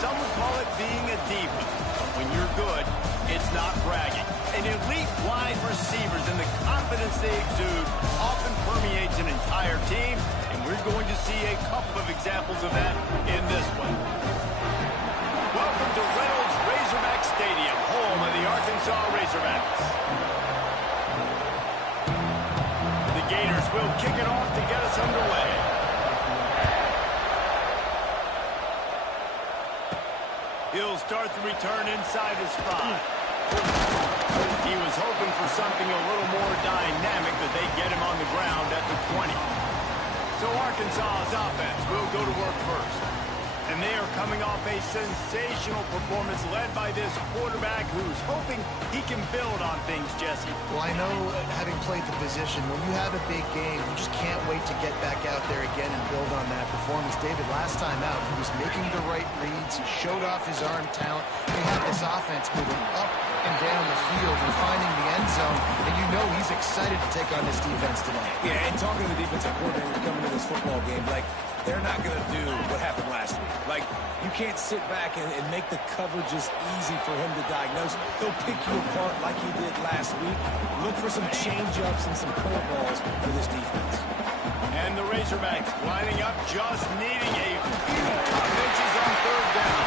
some would call it being a diva. But when you're good, it's not bragging. And elite wide receivers and the confidence they exude often permeates an entire team, and we're going to see a couple of examples of that in this one. Welcome to Reynolds Razorback Stadium, home of the Arkansas Razorbacks. The Gators will kick it off to get us underway. He'll start the return inside his 5. He was hoping for something a little more dynamic, but they get him on the ground at the 20. So Arkansas's offense will go to work first. And they are coming off a sensational performance led by this quarterback who's hoping he can build on things, Jesse. Well, I know, having played the position, when you have a big game, you just can't wait to get back out there again and build on that performance. David, last time out, he was making the right reads. He showed off his arm talent. He had this offense moving up and down the field and finding the end zone. And you know he's excited to take on this defense today. Yeah, and talking to the defensive coordinator coming to this football game, like, they're not going to do what happened last week. Like, you can't sit back and make the coverages easy for him to diagnose. He'll pick you apart like he did last week. Look for some change-ups and some curveballs for this defense. And the Razorbacks lining up, just needing a few tough inches on third down.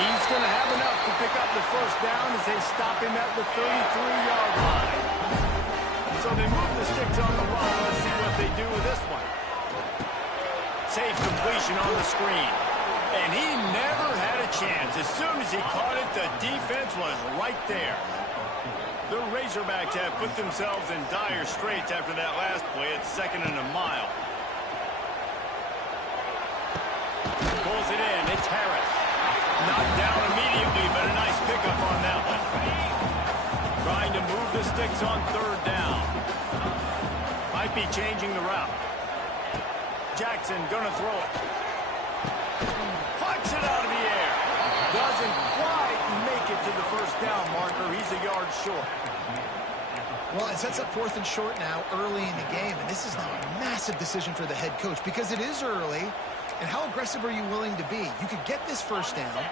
He's going to have enough to pick up the first down as they stop him at the 33-yard line. So they move the sticks on the run. Let's see what they do with this one. Safe completion on the screen. And he never had a chance. As soon as he caught it, the defense was right there. The Razorbacks have put themselves in dire straits after that last play. It's 2nd and a mile. Pulls it in. It's Harris. Knocked down immediately, but a nice pickup on that one. Trying to move the sticks on third down. Might be changing the route. Jackson gonna throw it. Flicks it out of the air. Doesn't quite make it to the first down marker. He's a yard short. Well, it sets up 4th and short now early in the game, and this is now a massive decision for the head coach because it is early. And how aggressive are you willing to be? You could get this first down,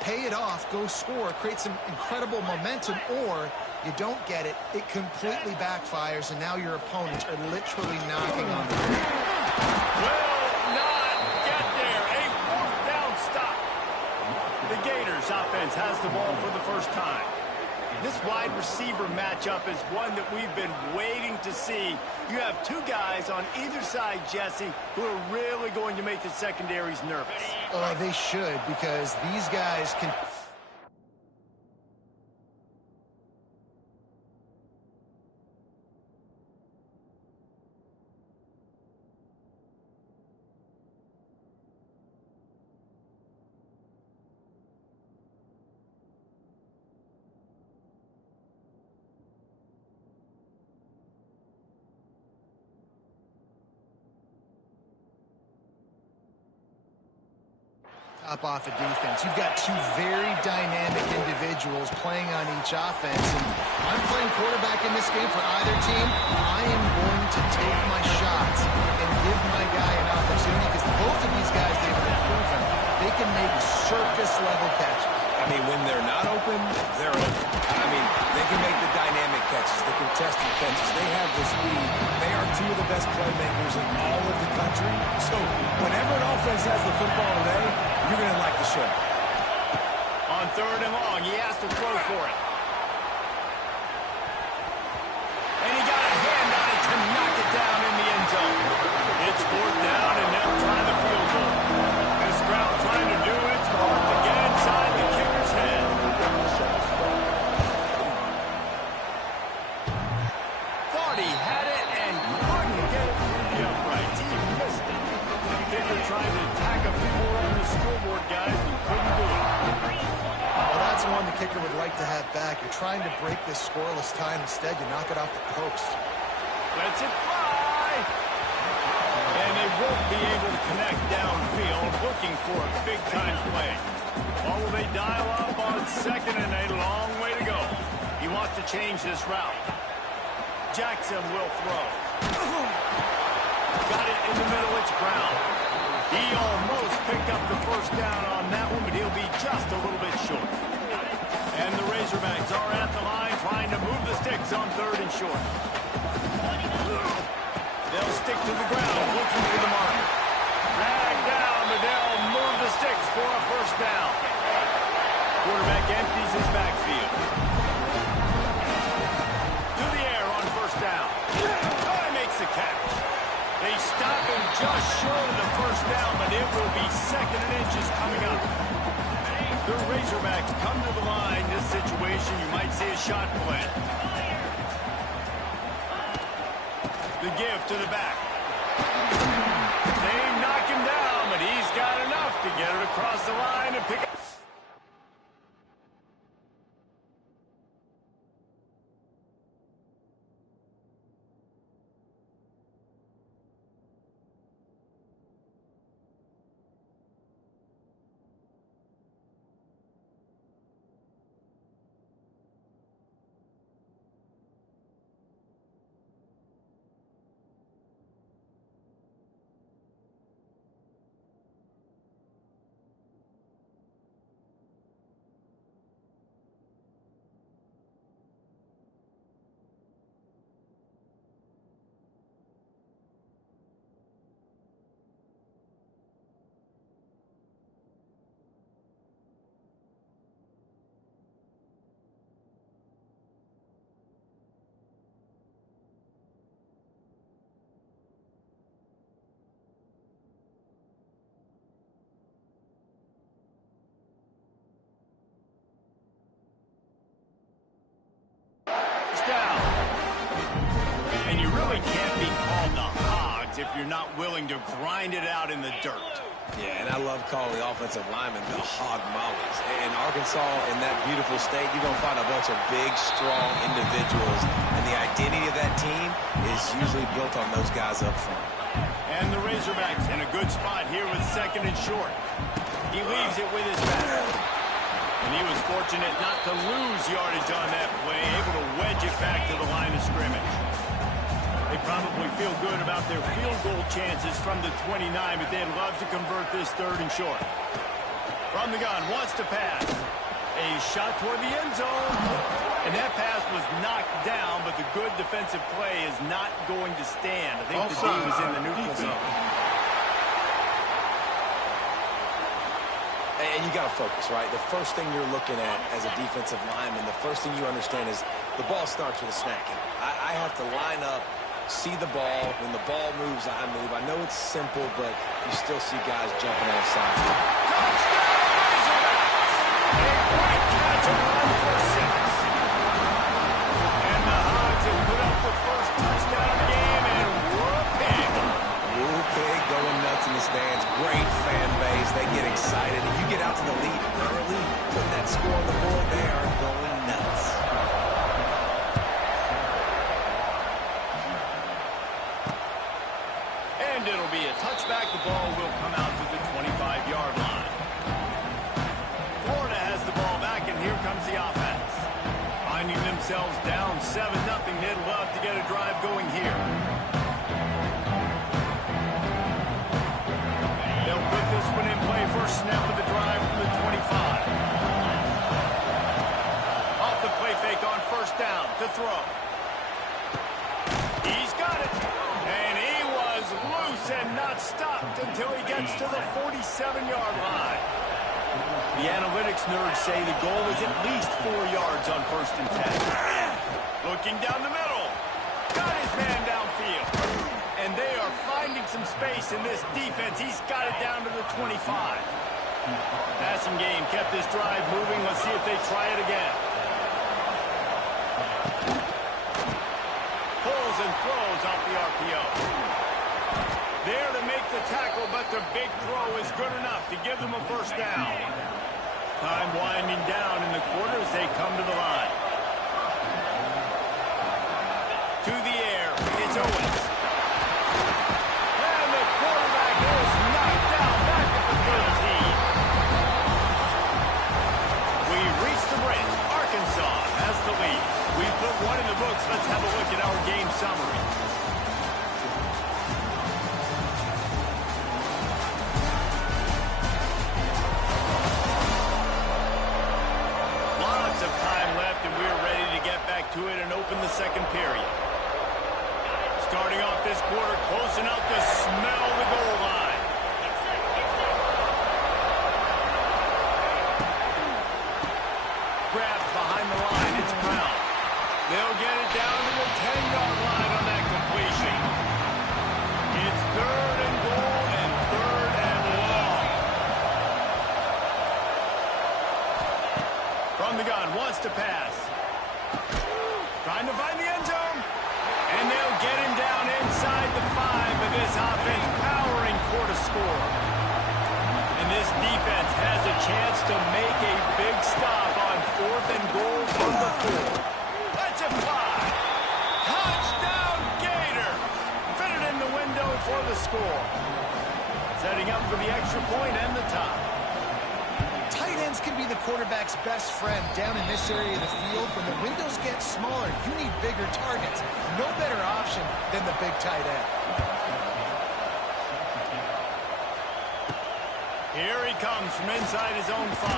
pay it off, go score, create some incredible momentum, or you don't get it, it completely backfires, and now your opponents are literally knocking on the door. Will not get there. A 4th down stop. The Gators offense has the ball for the first time. This wide receiver matchup is one that we've been waiting to see. You have two guys on either side, Jesse, who are really going to make the secondaries nervous. They should, because these guys can... up off a defense. You've got two very dynamic individuals playing on each offense. And I'm playing quarterback in this game for either team. I am going to take my shots and give my guy an opportunity because both of these guys, they've been proven they can make circus-level catches. I mean, when they're not open, they're open. I mean, they can make the dynamic catches, the contested catches. They have the speed. They are two of the best playmakers in all of the country. So whenever an offense has the football today, you're going to like the show. On 3rd and long, he has to throw for it. And he got a hand on it to knock it down in the end zone. It's 4th down, and now trying the field goal. This crowd trying to do its part to get inside the kicker's head. Thought he had it and couldn't get it through the uprights. He missed it. The kicker trying to tack a few more on the scoreboard, guys, and couldn't do it. Well, that's one the kicker would like to have back. You're trying to break this scoreless tie, and instead you knock it off the post. Lets it fly. And they won't be able to connect downfield, looking for a big-time play. Or will they dial up on 2nd and a long way to go? He wants to change this route. Jackson will throw. Got it in the middle. It's Brown. He almost picked up the first down on that one, but he'll be just a little bit short. And the Razorbacks are at the line trying to move the sticks on 3rd and short. They'll stick to the ground looking for the mark. Drag down, but they'll move the sticks for a first down. Quarterback empties his backfield. To the air on first down. Oh, he makes the catch. They stop him just short of the first down, but it will be 2nd and inches coming up. The Razorbacks come to the line. This situation, you might see a shot play. The give to the back. They knock him down, but he's got enough to get it across the line and pick up. Down. And you really can't be called the Hogs if you're not willing to grind it out in the dirt. Yeah, and I love calling the offensive linemen the hog mollies. In Arkansas, in that beautiful state, you're going to find a bunch of big, strong individuals. And the identity of that team is usually built on those guys up front. And the Razorbacks in a good spot here with 2nd and short. He leaves it with his back. And he was fortunate not to lose yardage on that play, able to wedge it back to the line of scrimmage. They probably feel good about their field goal chances from the 29, but they'd love to convert this 3rd and short. From the gun, wants to pass. A shot toward the end zone. And that pass was knocked down, but the good defensive play is not going to stand. I think the D was in the neutral zone. And you got to focus, right? The first thing you're looking at as a defensive lineman, the first thing you understand is the ball starts with a snap count. I have to line up, see the ball. When the ball moves, I move. I know it's simple, but you still see guys jumping outside. Touchdown, Razorbacks! A great catch and run for 6. And the Hogs have put up the first touchdown of the game, and whoop pig. Woo pig going nuts in the stands. Great fan base. They get excited. And you get out to the lead early, putting that score on the board, they are going nuts. And it'll be a touchback. The ball will come out to the 25-yard line. Florida has the ball back, and here comes the offense. Finding themselves down 7-0, they'd love to get a drive going here. They'll put this one in play. First snap of the drive from the 25. Off the play fake on first down to throw. He's got it. And he was loose and not stopped until he gets to the 47-yard line. The analytics nerds say the goal is at least 4 yards on 1st and 10. Looking down the middle. Got his man downfield. And they are finding some space in this defense. He's got it down to the 25. Passing game kept this drive moving. Let's see if they try it again. Pulls and throws off the RPO. There to make the tackle, but the big throw is good enough to give them a first down. Time winding down in the quarter as they come to the line. To the air, it's Owens. And the quarterback is knocked down back at the 13. We reach the break. Arkansas has the lead. We put one in the books. Let's have a look at our game summary. minutes of time left, and we're ready to get back to it and open the second period. Starting off this quarter, close enough to smell the goal line. Grabs behind the line, it's Brown. They'll get it down to the 10-yard line on that completion. It's 3rd and goal and 3rd and long. From the gun, wants to pass. Trying to find the end zone. And they'll get him down inside the 5 of this offense, powering for to score. And this defense has a chance to make a big stop on 4th and goal from the 4. Let's it fly. Touchdown, Gator. Fitted in the window for the score. Setting up for the extra point and the tie. Tight ends can be the quarterback's best friend down in this area of the field. When the windows get smaller, you need bigger targets. No better option than the big tight end. Here he comes from inside his own 5.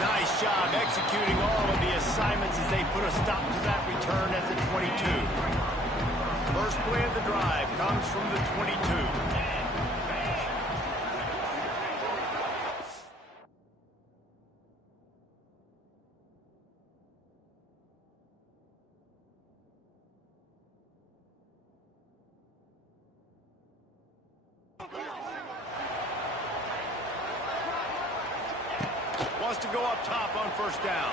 Nice job executing all of the assignments as they put a stop to that return at the 22. First play of the drive comes from the 22. Wants to go up top on first down.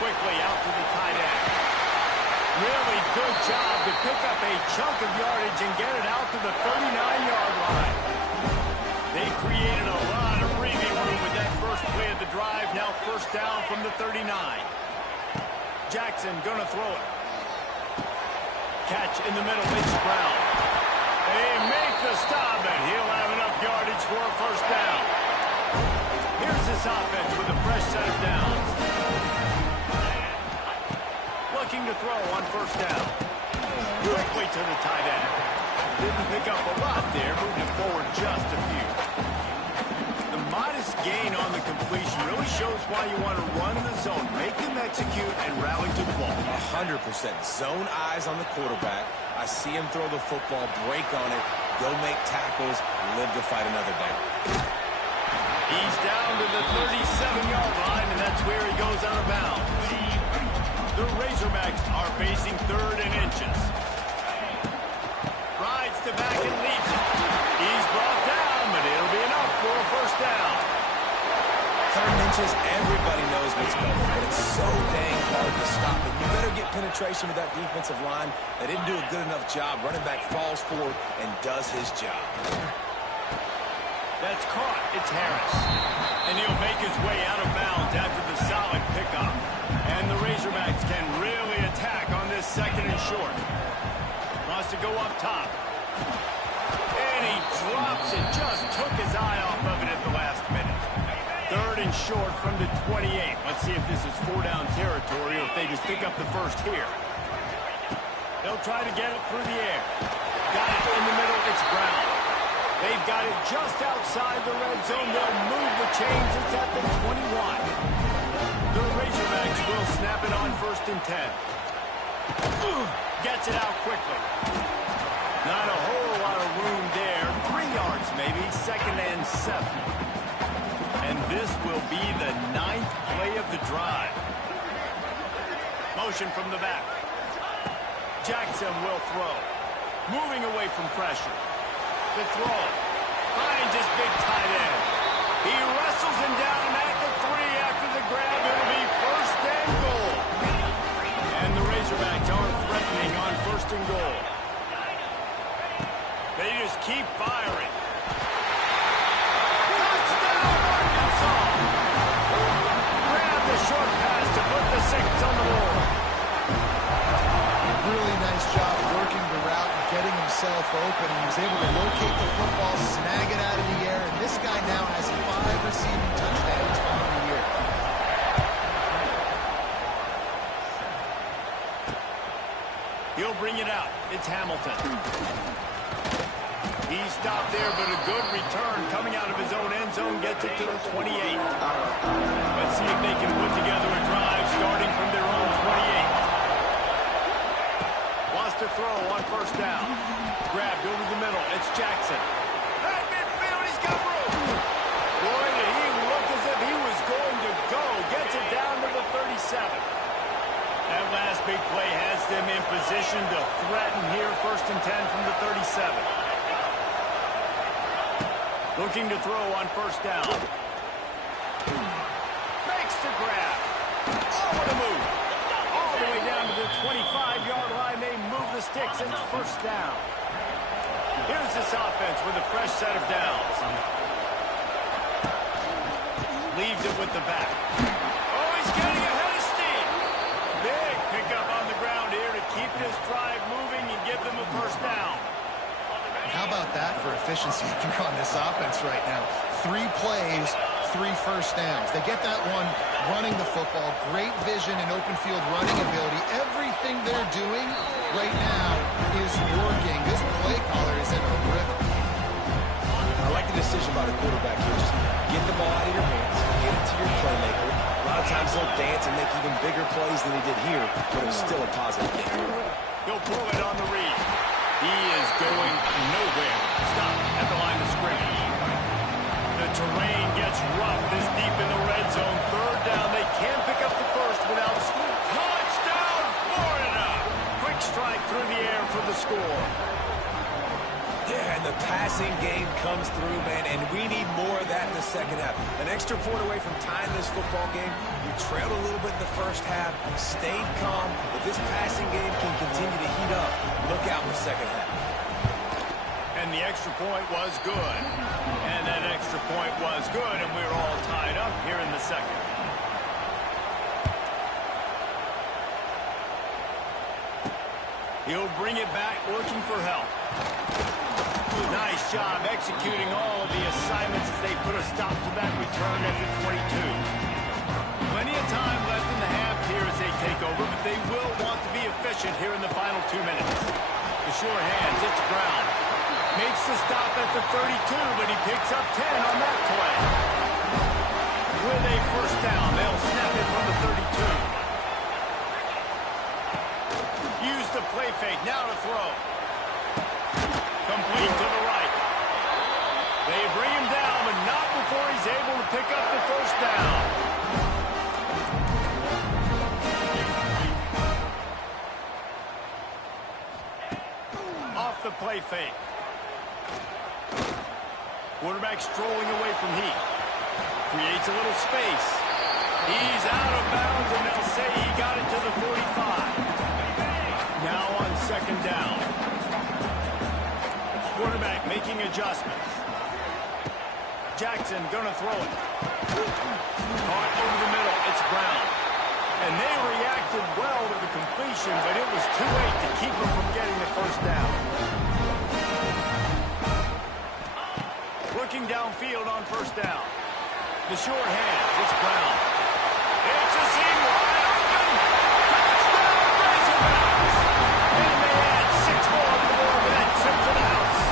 Quickly out to the tight end. Really good job to pick up a chunk of yardage and get it out to the 39-yard line. They created a lot of breathing room with that first play of the drive. Now first down from the 39. Jackson gonna throw it. Catch in the middle, it's Brown. They make the stop, and he'll have enough yardage for a first down. Here's this offense with a fresh set of downs. Looking to throw on first down. Quickly to the tight end. Didn't pick up a lot there, moving forward just a few. The modest gain on the completion really shows why you want to run the zone, make them execute, and rally to the ball. 100%. Zone eyes on the quarterback. I see him throw the football, break on it, go make tackles, live to fight another day. He's down to the 37-yard line, and that's where he goes out of bounds. The Razorbacks are facing 3rd and inches. Rides to back and leaps it. He's brought down, but it'll be enough for a first down. 3rd and inches, everybody knows what's coming, but it's so dang hard to stop it. You better get penetration with that defensive line. They didn't do a good enough job. Running back falls forward and does his job. That's caught. It's Harris. And he'll make his way out of bounds after the solid pickup. And the Razorbacks can really attack on this 2nd and short. Wants to go up top. And he drops it. Just took his eye off of it at the last minute. 3rd and short from the 28. Let's see if this is 4-down territory or if they just pick up the first here. They'll try to get it through the air. Got it in the middle. It's Brown. They've got it just outside the red zone. They'll move the chains. It's at the 21. The Razorbacks will snap it on 1st and 10. Gets it out quickly. Not a whole lot of room there. 3 yards maybe. 2nd and 7. And this will be the 9th play of the drive. Motion from the back. Jackson will throw. Moving away from pressure. The throw. Finds his big tight end. He wrestles him down at the 3 after the grab. It'll be 1st and goal. And the Razorbacks aren't threatening on 1st and goal. They just keep firing. Touchdown, Arkansas! Grab the short pass to put the 6 on the board. Really nice job working the route and getting himself open. He was able to locate the football, snag it out of the air, and this guy now has 5 receiving touchdowns on the year. He'll bring it out. It's Hamilton. He stopped there, but a good return coming out of his own end zone gets it to the 28. Let's see if they can put together a drive That last big play has them in position to threaten here, 1st and 10 from the 37. Looking to throw on 1st down. Makes the grab. Oh, what a move. All the way down to the 25-yard line. They move the sticks. It's 1st down. Here's this offense with a fresh set of downs. Leaves it with the back. Oh, he's getting ahead of steam. Big pickup on the ground here to keep this drive moving and give them a 1st down. How about that for efficiency if you're on this offense right now? 3 plays, 3 1st downs. They get that one running the football. Great vision and open field running ability. Everything they're doing right now is working. This play caller is in a rip. I like the decision by the quarterback here. Just get the ball out of your hands, get it to your playmaker. A lot of times he'll dance and make even bigger plays than he did here, but it was still a positive game. He'll pull it on the read. He is going nowhere. Stop at the line of scrimmage. The terrain gets rough this deep in the red zone. 3rd down. They can't pick up the 1st without touchdown, Florida. Quick strike through the air for the score. Yeah, and the passing game comes through, man, and we need more of that in the 2nd half. An extra point away from tying this football game. You trailed a little bit in the 1st half, stayed calm. If this passing game can continue to heat up, look out in the 2nd half. And the extra point was good. And that extra point was good, and we're all tied up here in the 2nd. He'll bring it back, working for help. Nice job executing all of the assignments as they put a stop to that return at the 22. Plenty of time left in the half here as they take over, but they will want to be efficient here in the final 2 minutes. The sure hands, it's Brown. Makes the stop at the 32, but he picks up 10 on that play. With a 1st down, they'll snap it from the 32. Use the play fake, now to throw. Complete to the right. They bring him down, but not before he's able to pick up the 1st down. Off the play fake. Quarterback strolling away from Heat. Creates a little space. He's out of bounds, and they'll say he got it to the 45. Now on 2nd down. Quarterback making adjustments. Jackson gonna throw it. Caught over the middle. It's Brown. And they reacted well to the completion, but it was too late to keep him from getting the 1st down. Looking downfield on 1st down. The short hands. It's Brown. It's a seam wide open. Touchdown, Razorbacks. And they add 6 more to the board with that trip to the house.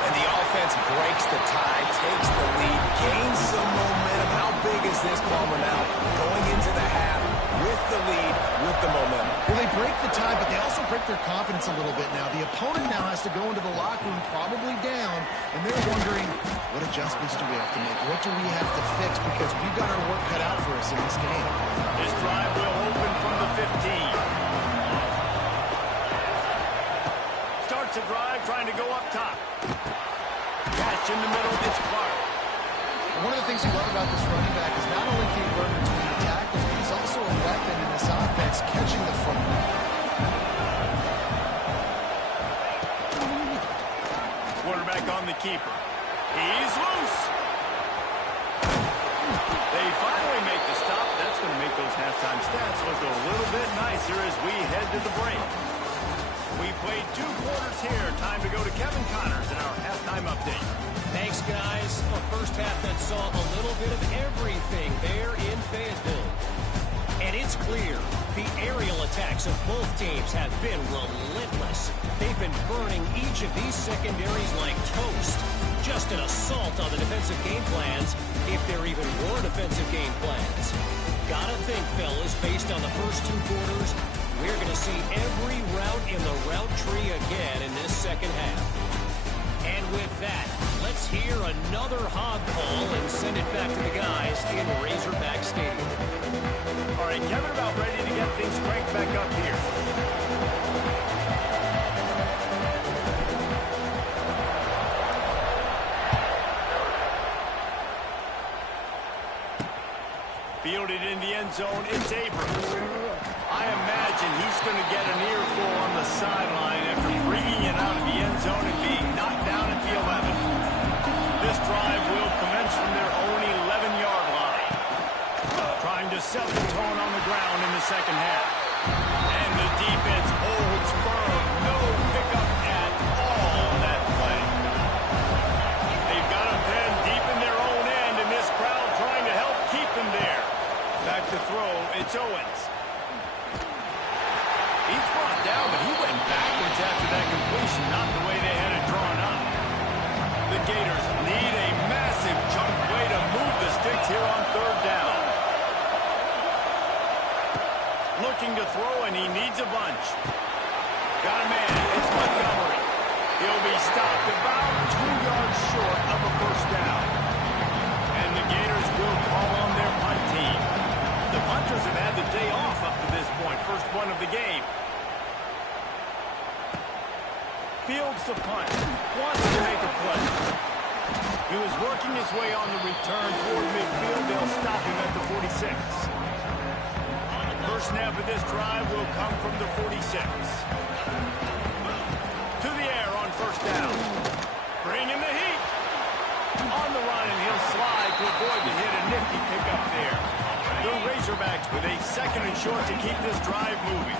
And the offense breaks the tie, takes the lead, gains some momentum. How big is this, Palmer, now? Going into the half with the lead, with the momentum. Well, they break the tie, but they also break their confidence a little bit now. The opponent now has to go into the locker room probably down, and they're wondering, what adjustments do we have to make? What do we have to fix? Because we've got our work cut out for us in this game. This drive will open from the 15. Starts a drive trying to go up top. Catch in the middle, it's Clark. One of the things you love about this running back is not only can he run between the tackles, but he's also a weapon in this offense catching the football. Quarterback on the keeper. He's loose. They finally make the stop. That's going to make those halftime stats look a little bit nicer as we head to the break. We played 2 quarters here. Time to go to Kevin Connors in our halftime update. Thanks, guys. A 1st half that saw a little bit of everything there in Fayetteville. And it's clear the aerial attacks of both teams have been relentless. They've been burning each of these secondaries like toast. Just an assault on the defensive game plans, if there even were defensive game plans. Gotta think, fellas, based on the first 2 quarters, we're going to see every route in the route tree again in this 2nd half. And with that, let's hear another hog call and send it back to the guys in Razorback Stadium. right, Kevin, about ready to get things cranked back up here. Fielded in the end zone, it's Abrams. I imagine he's going to get an earful on the sideline after bringing it out of the end zone and being knocked down at the 11. This drive will commence from their own 11-yard line. Trying to set the tone on the ground in the second half. And the defense holds firm. No pickup at all on that play. They've got them pinned deep in their own end, and this crowd trying to help keep them there. Back to throw, it's Owens. He's brought down, but he went backwards after that completion, not the way they had it drawn up. The Gators need a massive chunk way to move the sticks here on third down. Looking to throw, and he needs a bunch. Got a man, it's Montgomery. He'll be stopped about 2 yards short of a first down. And the Gators will call on their punt team. The punters have had the day off up to this point, first one of the game. Fields the punt, wants to make a play. He was working his way on the return toward midfield. They'll stop him at the 46. First snap of this drive will come from the 46. To the air on first down. Bringing the heat. On the run, and he'll slide to avoid the hit. A nifty pickup there. The Razorbacks with a second and short to keep this drive moving.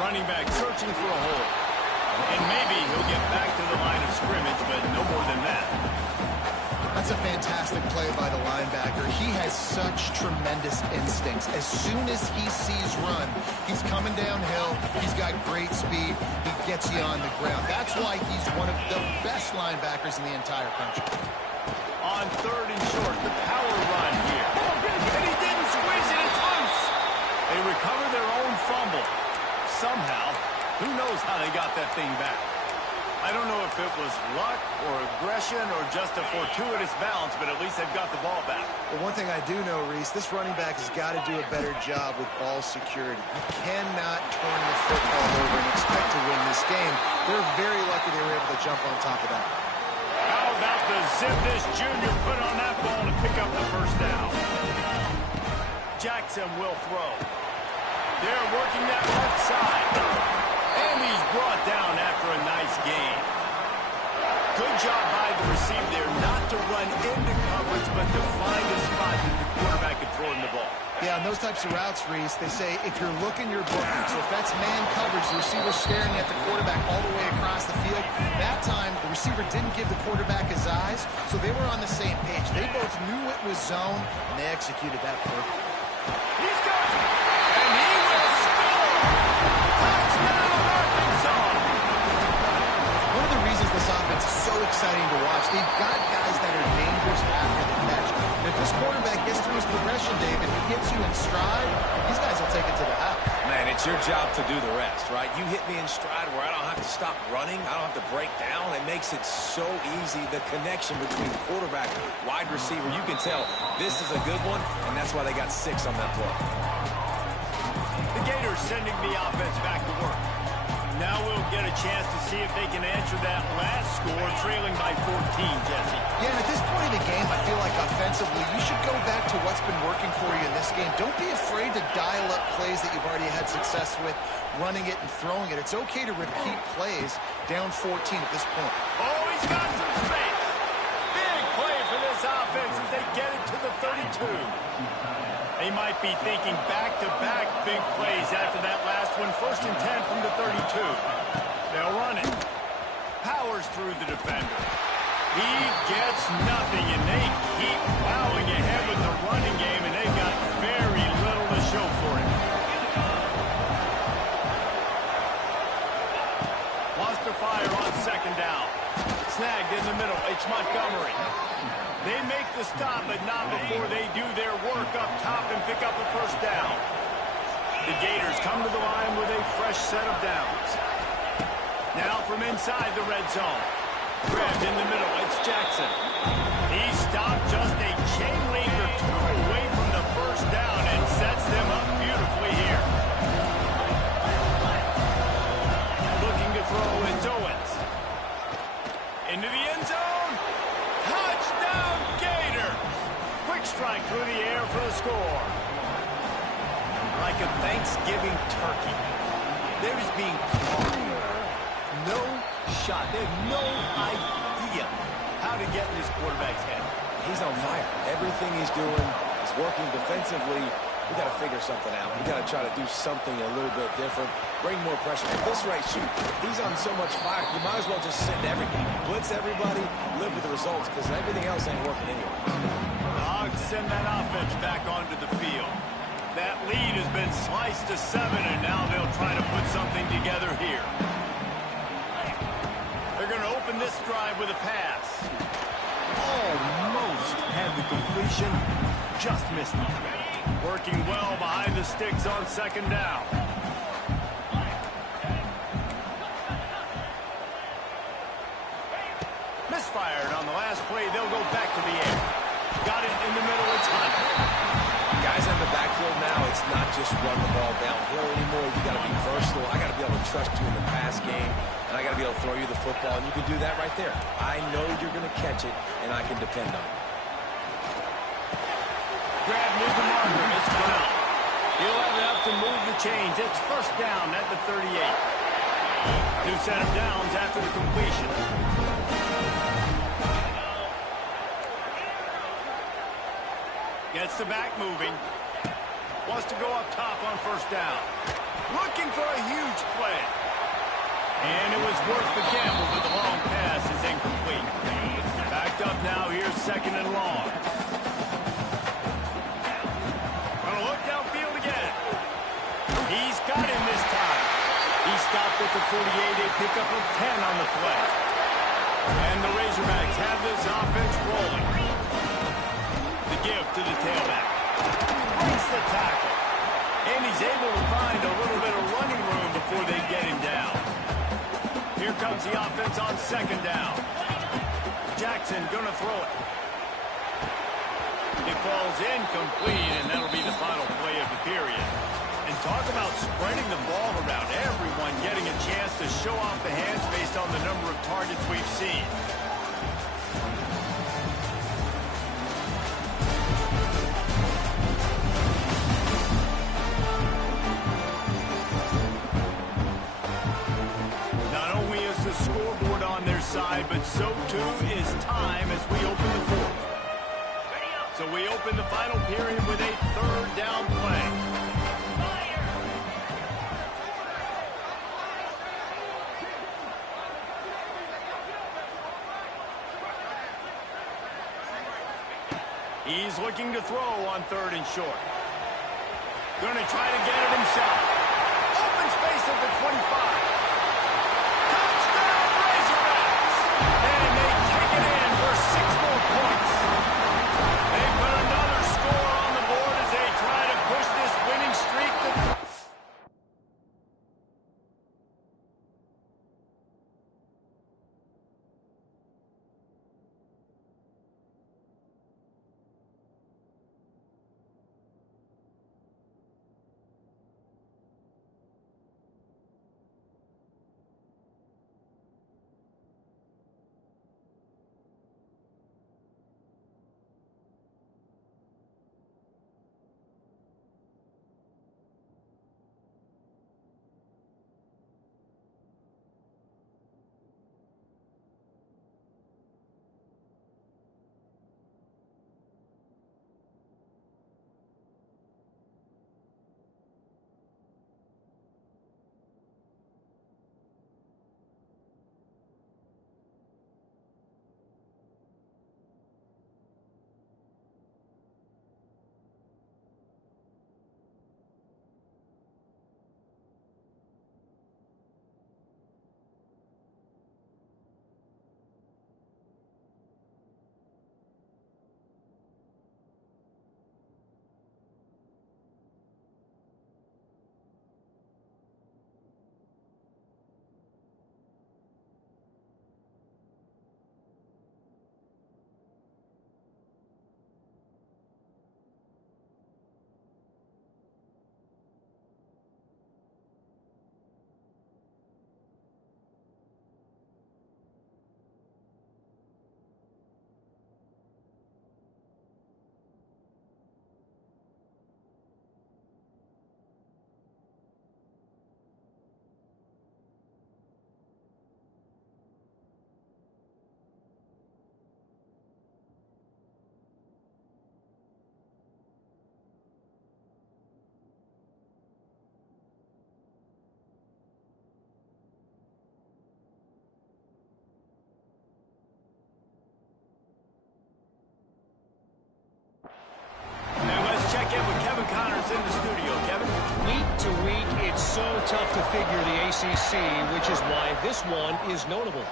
Running back searching for a hole. And maybe he'll get back to the line of scrimmage, but no more than that. That's a fantastic play by the linebacker. He has such tremendous instincts. As soon as he sees run, he's coming downhill. He's got great speed. He gets you on the ground. That's why he's one of the best linebackers in the entire country. On third and short, the power run here. And he didn't squeeze it. It's loose. They recover their own fumble. Somehow, who knows how they got that thing back. I don't know if it was luck or aggression or just a fortuitous bounce, but at least they've got the ball back. Well, one thing I do know, Reese, this running back has got to do a better job with ball security. You cannot turn the football over and expect to win this game. They're very lucky they were able to jump on top of that. How about the zip this junior put on that ball to pick up the first down? Jackson will throw. They're working that left side. And he's brought down after a nice gain. Good job by the receiver there not to run into coverage, but to find a spot that the quarterback could throw him the ball. Yeah, on those types of routes, Reese, they say if you're looking, you're booking. So if that's man coverage, the receiver's staring at the quarterback all the way across the field. That time, the receiver didn't give the quarterback his eyes, so they were on the same page. They both knew it was zone, and they executed that perfectly. He's got it, and he will score! Touchdown, Arkansas! One of the reasons this offense is so exciting to watch, they've got guys that are dangerous after the catch. And if this quarterback gets through his progression, David, he gets you in stride, these guys will take it to the house. Man, it's your job to do the rest, right? You hit me in stride where I don't have to stop running. I don't have to break down. It makes it so easy. The connection between quarterback and wide receiver, you can tell this is a good one, and that's why they got 6 on that play. The Gators sending the offense back to work. Now we'll get a chance to see if they can answer that last score, trailing by 14, Jesse. Yeah, and at this point in the game, I feel like offensively, you should go back to what's been working for you in this game. Don't be afraid to dial up plays that you've already had success with, running it and throwing it. It's okay to repeat plays down 14 at this point. Oh, he's got some space. Big play for this offense as they get it to the 32. They might be thinking back-to-back big plays after that last one. 1st and 10 from the 32. They'll run it. Powers through the defender. He gets nothing, and they keep plowing ahead with the running game, and they've got very little to show for it. Wants to fire on 2nd down. Snagged in the middle. It's Montgomery. They make the stop, but not before they do their work up top and pick up a first down. The Gators come to the line with a fresh set of downs. Now from inside the red zone. Grabbed in the middle, it's Jackson. He stopped just a chain link or 2 away from the first score. Like a Thanksgiving turkey. They're just being caught. No shot. They have no idea how to get in this quarterback's head. He's on fire. Everything he's doing is working defensively. We got to figure something out. We got to try to do something a little bit different. Bring more pressure. At this rate, shoot, he's on so much fire. You might as well just send everybody. Blitz everybody, live with the results, because everything else ain't working anyway. The Hogs send that offense back onto the field. That lead has been sliced to 7, and now they'll try to put something together here. They're going to open this drive with a pass. Almost had the completion, just missed it. Working well behind the sticks on second down. Misfired on the last play. They'll go back to the air. Got it in the middle. It's Hunt. Guys in the backfield now, it's not just run the ball downhill anymore. You got to be versatile. I got to be able to trust you in the pass game, and I got to be able to throw you the football, and you can do that right there. I know you're going to catch it, and I can depend on it. Grab near the marker. It's Brown. He'll have enough to move the chains. It's first down at the 38. New set of downs after the completion. Gets the back moving. Wants to go up top on first down. Looking for a huge play. And it was worth the gamble, but the long pass is incomplete. Backed up now. Here's second and long. Gonna look downfield again. He's got him this time. He stopped at the 48, a pickup of 10 on the play. And the Razorbacks have this offense rolling. The give to the tailback. Breaks the tackle. And he's able to find a little bit of running room before they get him down. Here comes the offense on second down. Jackson gonna throw it. It falls incomplete, and that'll be the final play of the period. And talk about spreading the ball around. Everyone getting a chance to show off the hands based on the number of targets we've seen. Not only is the scoreboard on their side, but so too is time as we open the fourth. So we open the final period with a third down play. He's looking to throw on third and short. Going to try to get it himself. Open space at the 25. Touchdown Razorbacks! And they take it in for 6 more points. They put another score on the board as they try to push this winning streak to... weekend with Kevin Connors in the studio. Kevin? Week to week, it's so tough to figure the ACC, which is why this one is notable.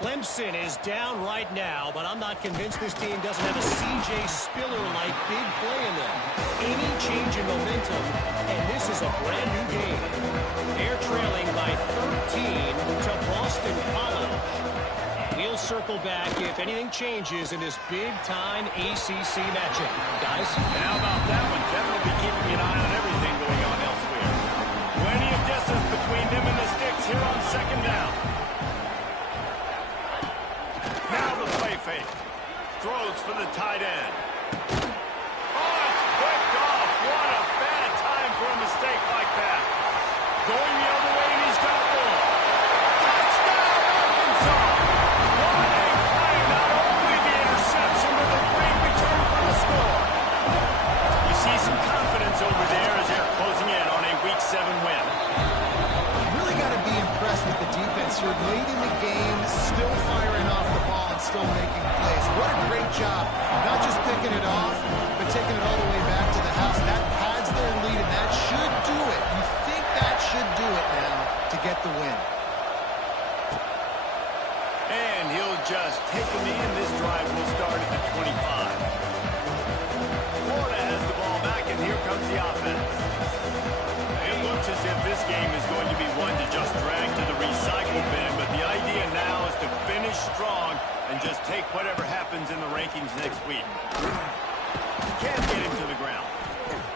Clemson is down right now, but I'm not convinced this team doesn't have a C.J. Spiller-like big play in them. Any change in momentum, and this is a brand new game. They're trailing by 13 to Boston College. We'll circle back if anything changes in this big-time ACC matchup. Guys? How about that one? Kevin will be keeping an eye on everything going on elsewhere. Plenty of distance between them and the sticks here on second down. Now the play fake. Throws for the tight end. Oh, it's picked off. What a bad time for a mistake like that. Going the other way, and he's got one. Touchdown, Arkansas. What a play. Not only the interception, but the great return for the score. You see some confidence over there as they're closing in on a Week 7 win. Really got to be impressed with the defense here. Late in the game, still firing off the ball and still making plays. What a great job. Not just picking it off, but taking it all the way back to the house. That pads their lead, and that should do it. You think that should do it now to get the win. And he'll just take them in. This drive will start at the 25. Florida has the ball back, and here comes the offense. It looks as if this game is going to be one to just drag to the recycle bin, but the idea now is to finish strong and just take whatever happens in the rankings next week. Can't get him to the ground.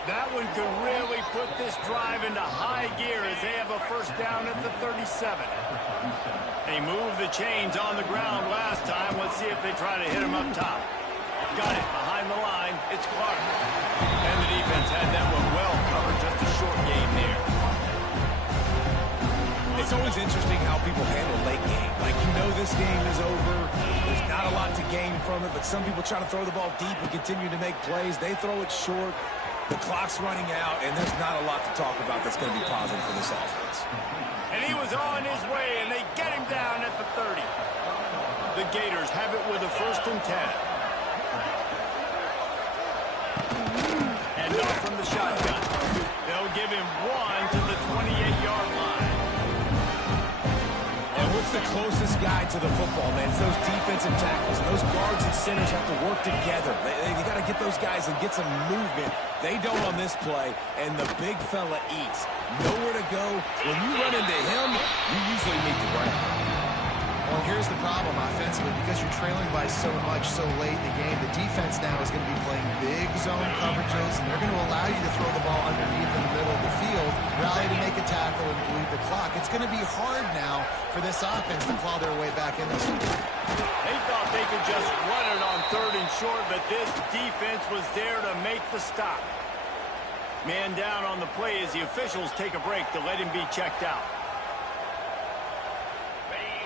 That one could really put this drive into high gear as they have a first down at the 37. They moved the chains on the ground last time. Let's see if they try to hit him up top. Got it behind the line. It's Clark. And the defense had that one well covered. Just a short game there. It's always interesting how people handle late game. Like, you know this game is over. There's not a lot to gain from it, but some people try to throw the ball deep and continue to make plays. They throw it short. The clock's running out, and there's not a lot to talk about that's going to be positive for this offense. And he was on his way, and they get him down at the 30. The Gators have it with a 1st and 10. And off from the shotgun. They'll give him one to the 28-yard line. And what's the closest guy to the football, man? It's those defensive tackles. Those guards and centers have to work together. They got to get those guys and get some movement. They don't on this play, and the big fella eats. Nowhere to go. When you run into him, you usually meet the ground. Well, here's the problem offensively. Because you're trailing by so much so late in the game, the defense now is going to be playing big zone coverages, and they're going to allow you to throw the ball underneath in the middle of the field, rally to make a tackle, and bleed the clock. It's going to be hard now for this offense to claw their way back in this one. They thought they could just run it on 3rd and short, but this defense was there to make the stop. Man down on the play as the officials take a break to let him be checked out.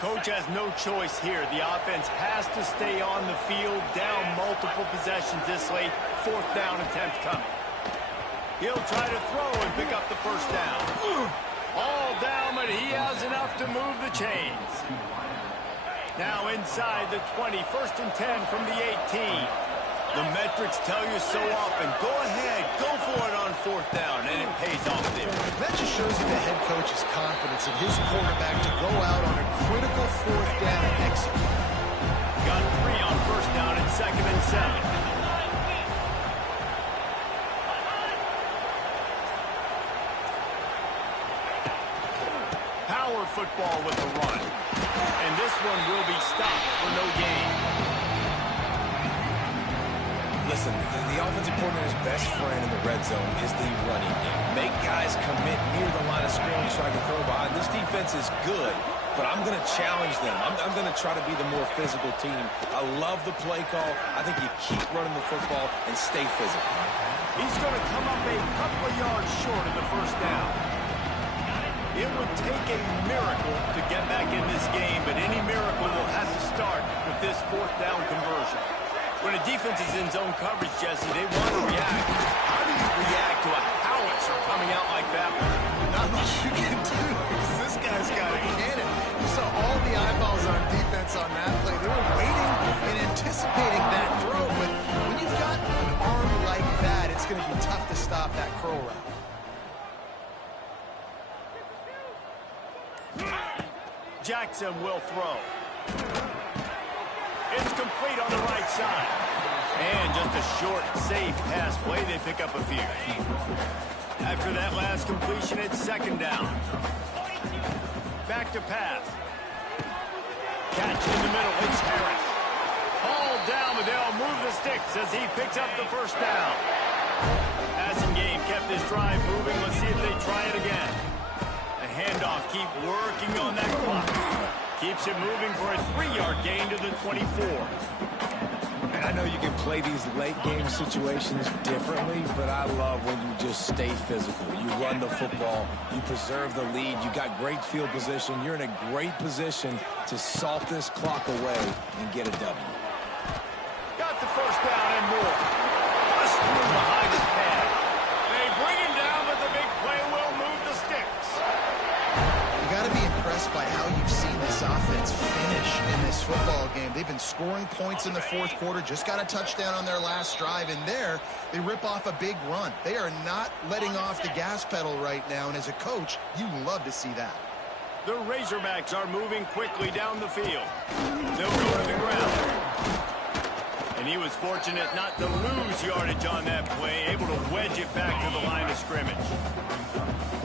Coach has no choice here. The offense has to stay on the field, down multiple possessions this late. 4th down attempt coming. He'll try to throw and pick up the first down. All down, but he has enough to move the chains. Now inside the 20, 1st and 10 from the 18. The metrics tell you so often, go ahead, go for it on 4th down, and it pays off there. That just shows you the head coach's confidence in his quarterback to go out on a critical 4th down and execute. Got 3 on 1st down and 2nd and 7. Power football with the run. And this one will be stopped for no gain. Listen, the offensive coordinator's best friend in the red zone is the running game. Make guys commit near the line of scrimmage so I can throw behind. This defense is good, but I'm going to challenge them. I'm going to try to be the more physical team. I love the play call. I think you keep running the football and stay physical. He's going to come up a couple of yards short of the first down. It would take a miracle to get back in this game, but any miracle will have to start with this 4th down conversion. When a defense is in zone coverage, Jesse, they want to react. How do you react to a howitzer coming out like that one? Not much you can do because this guy's got a cannon. You saw all the eyeballs on defense on that play. They were waiting and anticipating that throw, but when you've got an arm like that, it's going to be tough referral route. Jackson will throw. It's complete on the right side. And just a short, safe pass play. They pick up a few. After that last completion, it's second down. Back to pass. Catch in the middle. It's Harris. Hauled down, but they'll move the sticks as he picks up the first down. Passing game kept this drive moving. Let's see if they try it again. The handoff, keep working on that clock. Keeps it moving for a 3-yard gain to the 24. And I know you can play these late-game situations differently, but I love when you just stay physical. You run the football. You preserve the lead. You got great field position. You're in a great position to salt this clock away and get a W. Got the first down and more. Bust through behind his pad. They bring him down, but the big play will move the sticks. You got to be impressed by how you've seen this offense finish in this football game. They've been scoring points in the fourth quarter, just got a touchdown on their last drive, and there they rip off a big run. They are not letting off the gas pedal right now, and as a coach, you love to see that. The Razorbacks are moving quickly down the field. They'll go to the ground. And he was fortunate not to lose yardage on that play, able to wedge it back to the line of scrimmage.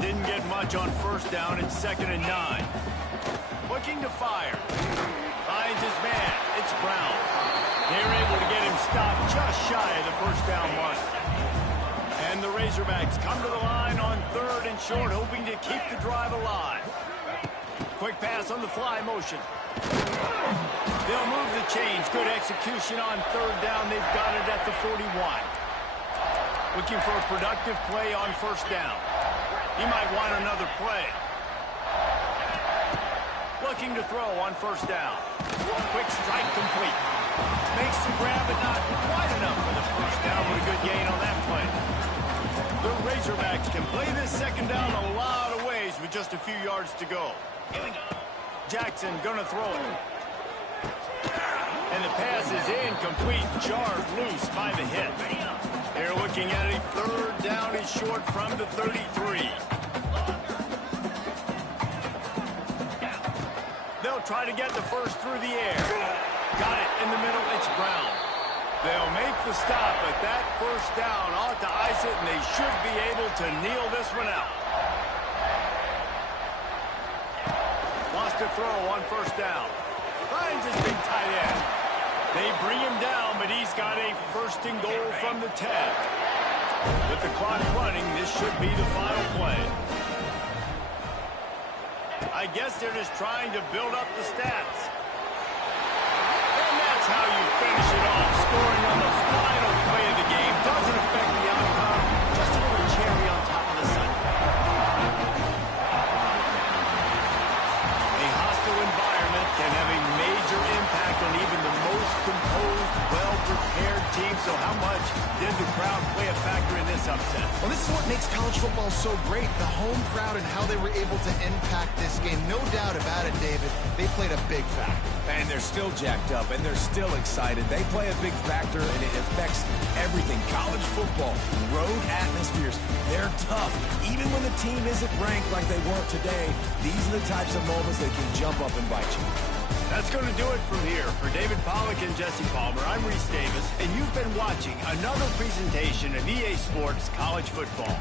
Didn't get much on first down and 2nd and 9. Looking to fire. Finds his man. It's Brown. They're able to get him stopped just shy of the first down mark. And the Razorbacks come to the line on 3rd and short, hoping to keep the drive alive. Quick pass on the fly motion. They'll move the chains. Good execution on 3rd down. They've got it at the 41. Looking for a productive play on first down. He might want another play. Looking to throw on first down. Quick strike complete. Makes the grab, but not quite enough for the first down, but a good gain on that play. The Razorbacks can play this second down a lot of ways with just a few yards to go. Jackson gonna throw it. And the pass is incomplete, jarred loose by the hit. They're looking at a 3rd down and short from the 33. They'll try to get the first through the air. Got it in the middle, it's Brown. They'll make the stop, but that first down ought to ice it, and they should be able to kneel this one out. Wants to throw on first down. Finds his big tight end. They bring him down, but he's got a 1st and goal from the 10. With the clock running, this should be the final play. I guess they're just trying to build up the stats. And that's how you finish it off. Scoring on the final play of the game doesn't affect the outcome. Just a little cherry on top of the sundae. A hostile environment can have a major impact on even the most composed, well-prepared team. So how much did the crowd play a factor in this upset? Well, this is what makes college football so great, the home crowd and how they were able to impact this game. No doubt about it, David. They played a big factor. And they're still jacked up, and they're still excited. They play a big factor, and it affects everything. College football, road atmospheres, they're tough. Even when the team isn't ranked like they weren't today, these are the types of moments that can jump up and bite you. That's going to do it from here. For David Pollack and Jesse Palmer, I'm Reese Davis, and you've been watching another presentation of EA Sports College Football.